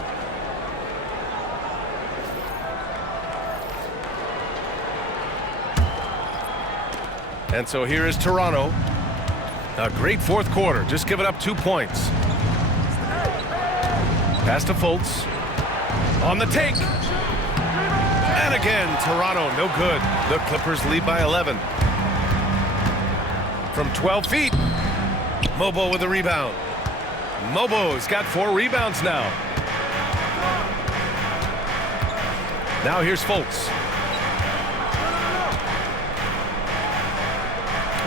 And so here is Toronto. A great 4th quarter, just giving up 2 points. Pass to Fultz. On the take. And again, Toronto, no good. The Clippers lead by 11. From 12 feet. Mobo with a rebound. Mobo's got 4 rebounds now. Now here's Fultz.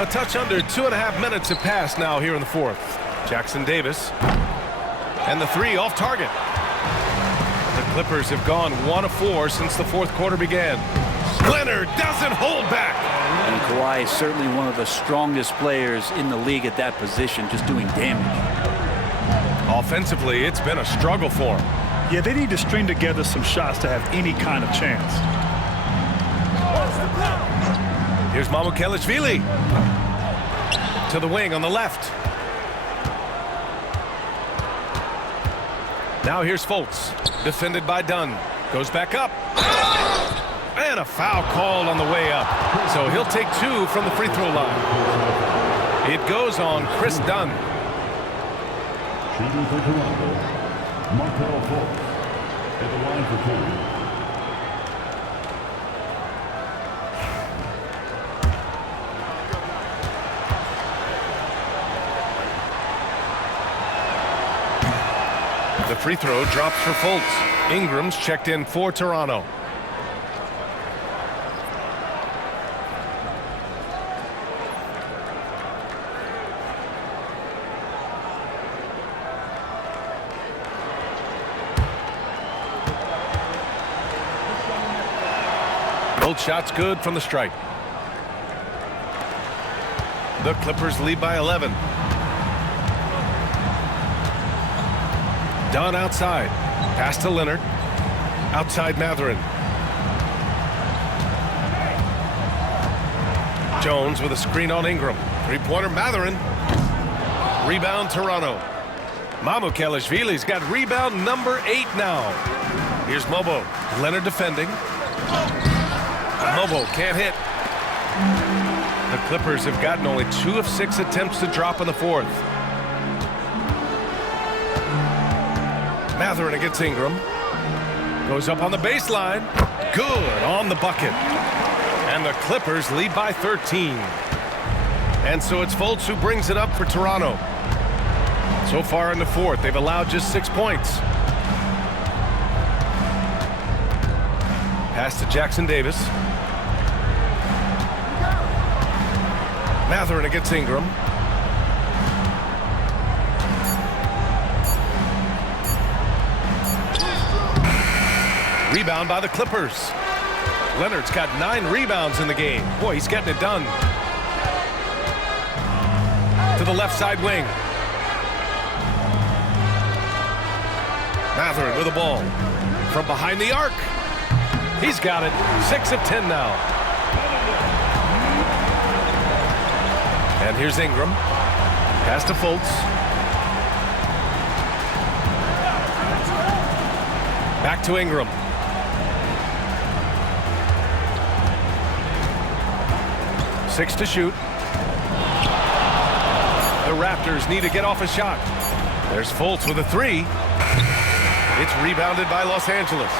A touch under 2.5 minutes have passed now here in the 4th. Jackson-Davis. And the 3 off target. The Clippers have gone 1 of 4 since the 4th quarter began. Leonard doesn't hold back. And Kawhi is certainly one of the strongest players in the league at that position, just doing damage. Offensively, it's been a struggle for him. Yeah, they need to string together some shots to have any kind of chance. Here's Mamukelashvili. To the wing on the left. Now here's Fultz. Defended by Dunn. Goes back up. And a foul called on the way up. So he'll take 2 from the free throw line. It goes on Chris Dunn. Shooting for Toronto, Markelle Fultz at the line for 2. The free throw drops for Fultz. Ingram's checked in for Toronto. Both shots good from the stripe. The Clippers lead by 11. Dunn outside. Pass to Leonard. Outside Mathurin. Jones with a screen on Ingram. Three-pointer Mathurin. Rebound Toronto. Mamukelashvili's got rebound number 8 now. Here's Mobo. Leonard defending. Mobo can't hit. The Clippers have gotten only 2 of 6 attempts to drop in the fourth. Mathurin against Ingram. Goes up on the baseline. Good on the bucket. And the Clippers lead by 13. And so it's Fultz who brings it up for Toronto. So far in the fourth, they've allowed just 6 points. Pass to Jackson Davis. Mathurin against Ingram. Rebound by the Clippers. Leonard's got 9 rebounds in the game. Boy, he's getting it done. To the left side wing. Mathurin with the ball. From behind the arc. He's got it. 6 of 10 now. And here's Ingram. Pass to Fultz. Back to Ingram. Six to shoot. The Raptors need to get off a shot. There's Fultz with a 3. It's rebounded by Los Angeles.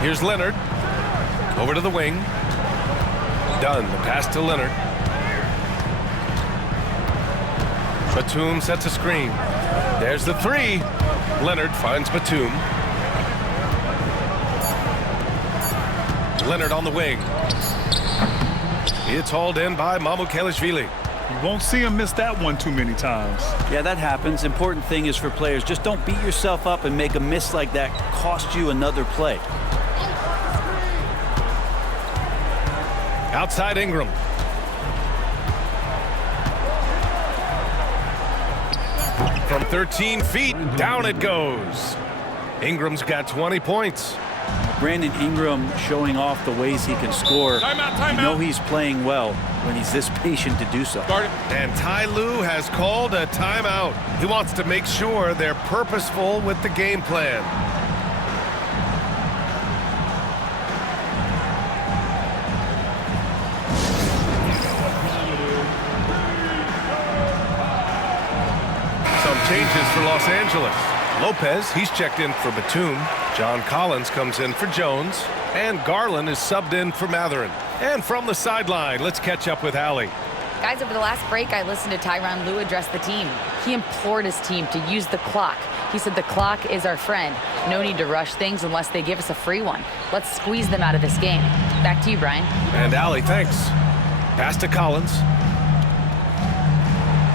Here's Leonard. Over to the wing. Dunn, the pass to Leonard. Batum sets a screen. There's the 3. Leonard finds Batum. Leonard on the wing. It's hauled in by Mamukelashvili. You won't see him miss that one too many times. Yeah, that happens. Important thing is for players, just don't beat yourself up and make a miss like that cost you another play. Outside Ingram. From 13 feet, down it goes. Ingram's got 20 points. Brandon Ingram showing off the ways he can score. You know he's playing well when he's this patient to do so. And Ty Lue has called a timeout. He wants to make sure they're purposeful with the game plan. Some changes for Los Angeles. Lopez, he's checked in for Batum. John Collins comes in for Jones. And Garland is subbed in for Mathurin. And from the sideline, let's catch up with Allie. Guys, over the last break, I listened to Tyronn Lue address the team. He implored his team to use the clock. He said the clock is our friend. No need to rush things unless they give us a free one. Let's squeeze them out of this game. Back to you, Brian. And Allie, thanks. Pass to Collins.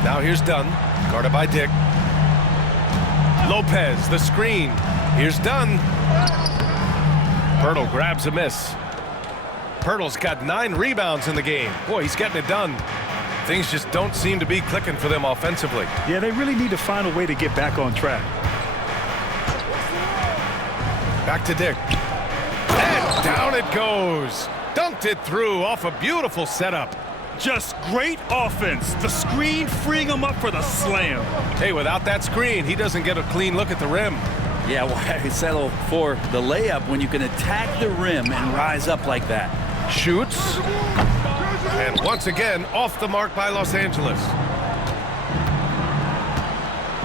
Now here's Dunn, guarded by Dick. Lopez, the screen. Here's Dunn. Pirtle grabs a miss. Pirtle's got 9 rebounds in the game. Boy, he's getting it done. Things just don't seem to be clicking for them offensively. Yeah, they really need to find a way to get back on track. Back to Dick. And down it goes. Dunked it through off a beautiful setup. Just great offense. The screen freeing him up for the slam. Hey, without that screen, he doesn't get a clean look at the rim. Yeah, why settle for the layup when you can attack the rim and rise up like that? Shoots. And once again, off the mark by Los Angeles.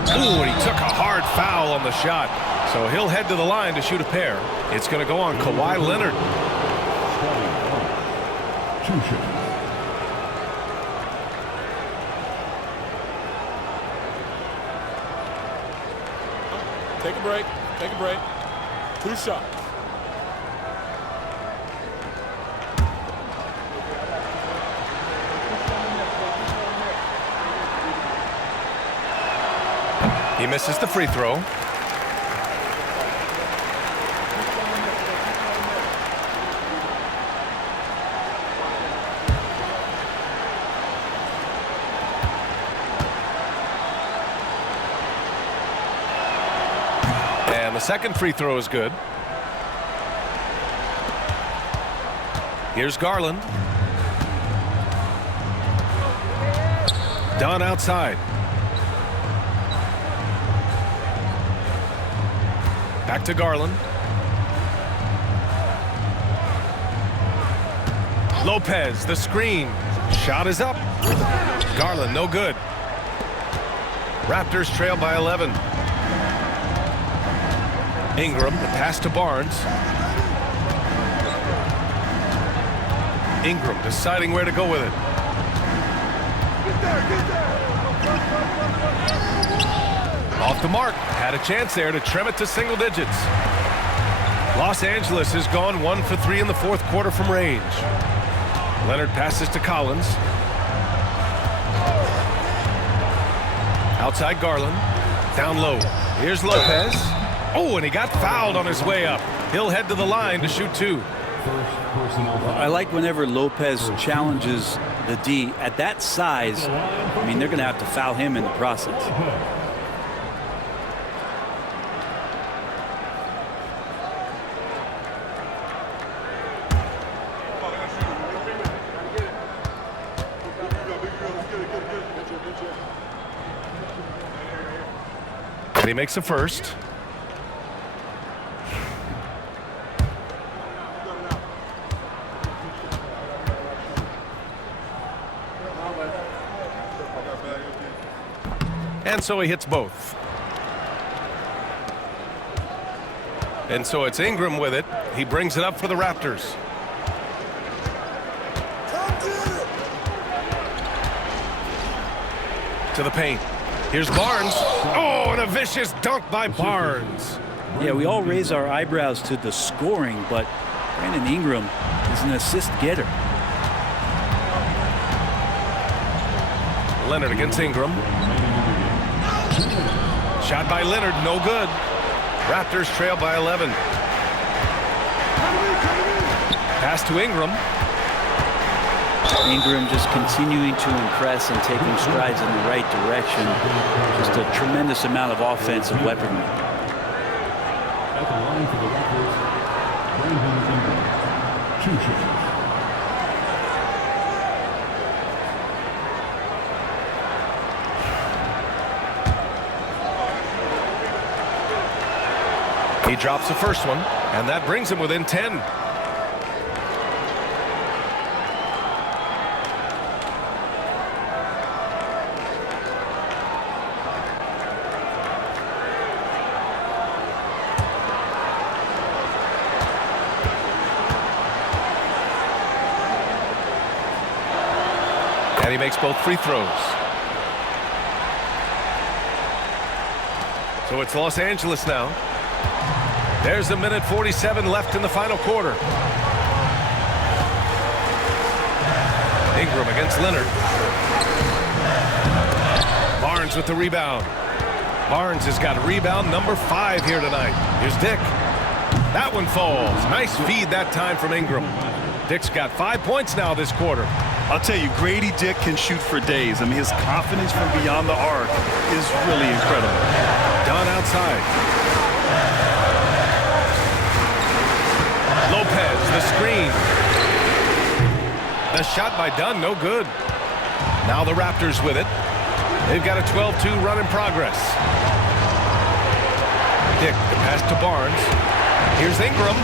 Ooh, and he took a hard foul on the shot. So he'll head to the line to shoot a pair. It's going to go on Kawhi Leonard. 2 shots. Take a break. Take a break. 2 shots. He misses the free throw. And the second free throw is good. Here's Garland. Dunn outside. Back to Garland. Lopez, the screen. Shot is up. Garland, no good. Raptors trail by 11. Ingram, the pass to Barnes. Ingram deciding where to go with it. Off the mark. Had a chance there to trim it to single digits. Los Angeles has gone 1 for 3 in the fourth quarter from range. Leonard passes to Collins. Outside Garland. Down low. Here's Lopez. Oh, and he got fouled on his way up. He'll head to the line to shoot 2. I like whenever Lopez challenges the D at that size. I mean, they're going to have to foul him in the process. And he makes a first. And so he hits both. And so it's Ingram with it. He brings it up for the Raptors. To the paint. Here's Barnes. Oh, and a vicious dunk by Barnes. Yeah, we all raise our eyebrows to the scoring, but Brandon Ingram is an assist getter. Leonard against Ingram. Shot by Leonard, no good. Raptors trail by 11. Pass to Ingram. Ingram just continuing to impress and taking strides in the right direction. Just a tremendous amount of offensive weaponry. At the line for the Raptors, Brandon Ingram. 2 shots. He drops the first one, and that brings him within 10. And he makes both free throws. So it's Los Angeles now. There's a minute 47 left in the final quarter. Ingram against Leonard. Barnes with the rebound. Barnes has got rebound number 5 here tonight. Here's Dick. That one falls. Nice feed that time from Ingram. Dick's got 5 points now this quarter. I'll tell you, Grady Dick can shoot for days. I mean, his confidence from beyond the arc is really incredible. Dunn outside. Lopez, the screen. The shot by Dunn, no good. Now the Raptors with it. They've got a 12-2 run in progress. Dick, the pass to Barnes. Here's Ingram.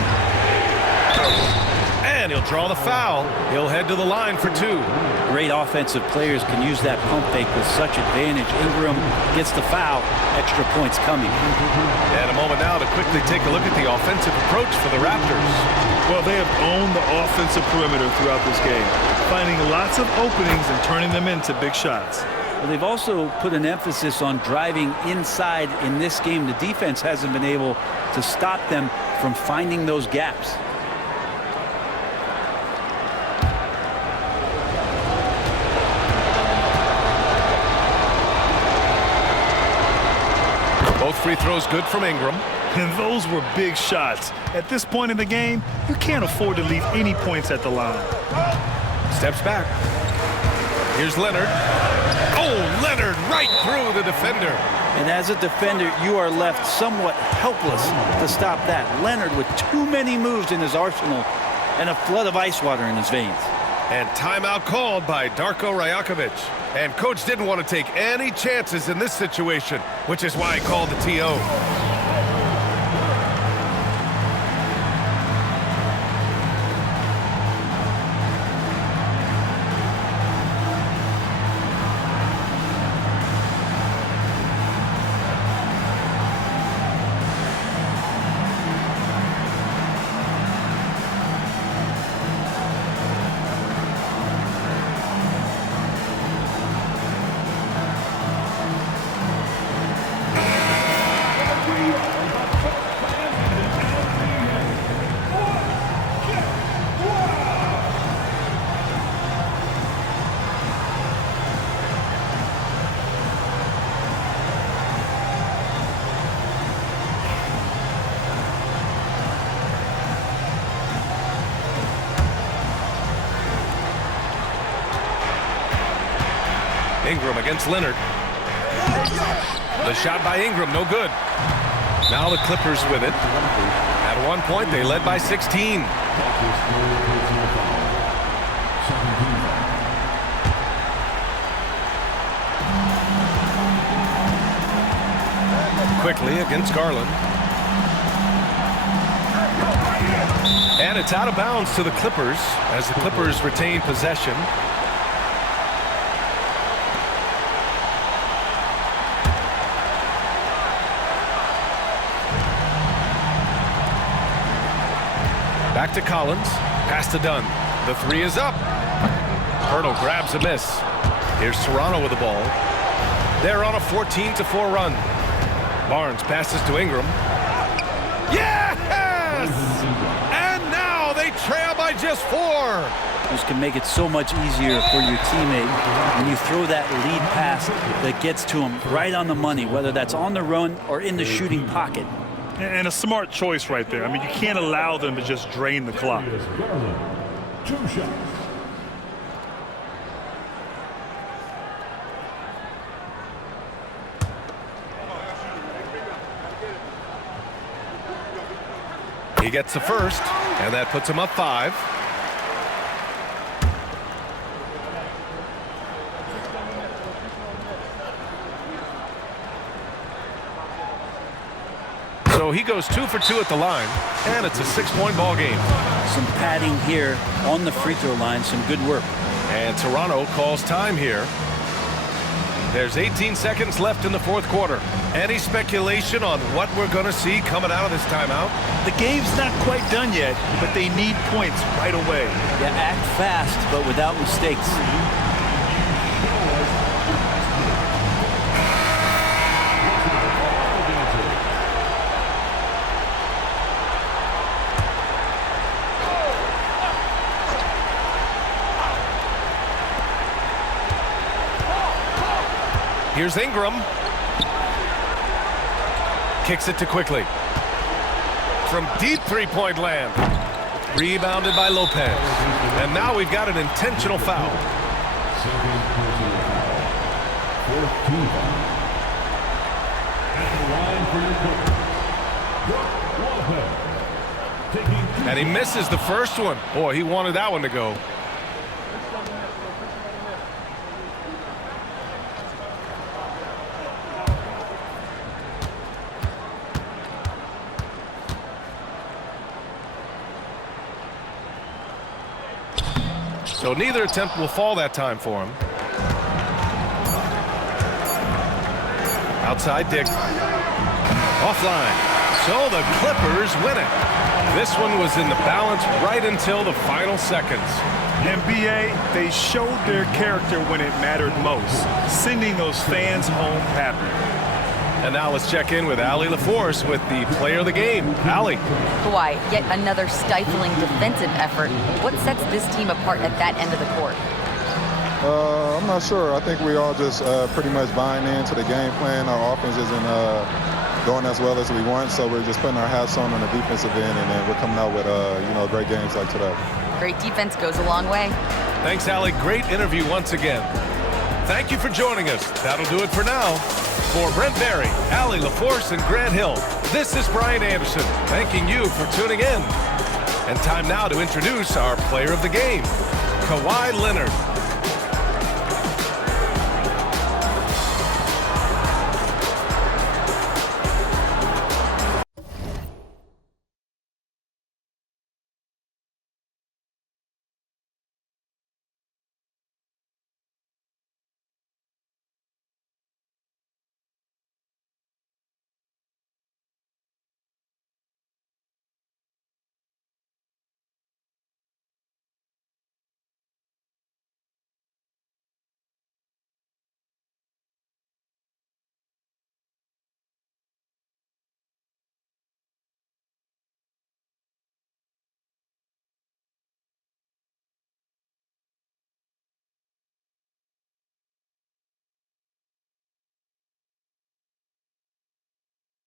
And he'll draw the foul. He'll head to the line for two. Great offensive players can use that pump fake with such advantage. Ingram gets the foul. Extra points coming. And a moment now to quickly take a look at the offensive approach for the Raptors. Well, they have owned the offensive perimeter throughout this game, finding lots of openings and turning them into big shots. Well, they've also put an emphasis on driving inside in this game. The defense hasn't been able to stop them from finding those gaps. Both free throws good from Ingram. And those were big shots. At this point in the game, you can't afford to leave any points at the line. Steps back. Here's Leonard. Oh, Leonard right through the defender. And as a defender, you are left somewhat helpless to stop that. Leonard with too many moves in his arsenal and a flood of ice water in his veins. And timeout called by Darko Rajakovic. And coach didn't want to take any chances in this situation, which is why he called the TO. Ingram against Leonard. The shot by Ingram, no good. Now the Clippers with it. At one point, they led by 16. Quickly against Garland. And it's out of bounds to the Clippers as the Clippers retain possession. Back to Collins. Pass to Dunn. The three is up. Hurdle grabs a miss. Here's Toronto with the ball. They're on a 14-4 run. Barnes passes to Ingram. Yes! And now they trail by just 4. This can make it so much easier for your teammate when you throw that lead pass that gets to him right on the money, whether that's on the run or in the shooting pocket. And a smart choice right there. I mean, you can't allow them to just drain the clock. 2 shots. He gets the first, and that puts him up 5. So he goes 2 for 2 at the line, and it's a 6-point ball game. Some padding here on the free throw line, some good work. And Toronto calls time here. There's 18 seconds left in the 4th quarter. Any speculation on what we're going to see coming out of this timeout? The game's not quite done yet, but they need points right away. Yeah, act fast, but without mistakes. Here's Ingram. Kicks it to Quickly. From deep three-point land. Rebounded by Lopez. And now we've got an intentional foul. At the line for your Brook Lopez, taking And he misses the first one. Boy, he wanted that one to go. So neither attempt will fall that time for him. Outside Dick. Offline. So the Clippers win it. This one was in the balance right until the final seconds. NBA, they showed their character when it mattered most, sending those fans home happy. And now let's check in with Allie LaForce with the player of the game. Allie. Kawhi, yet another stifling defensive effort. What sets this team apart at that end of the court? I'm not sure. I think we all just pretty much buying into the game plan. Our offense isn't going as well as we want, so we're just putting our hats on the defensive end, and then we're coming out with great games like today. Great defense goes a long way. Thanks, Allie. Great interview once again. Thank you for joining us. That'll do it for now. For Brent Barry, Allie LaForce, and Grant Hill, this is Brian Anderson, thanking you for tuning in. And time now to introduce our player of the game, Kawhi Leonard.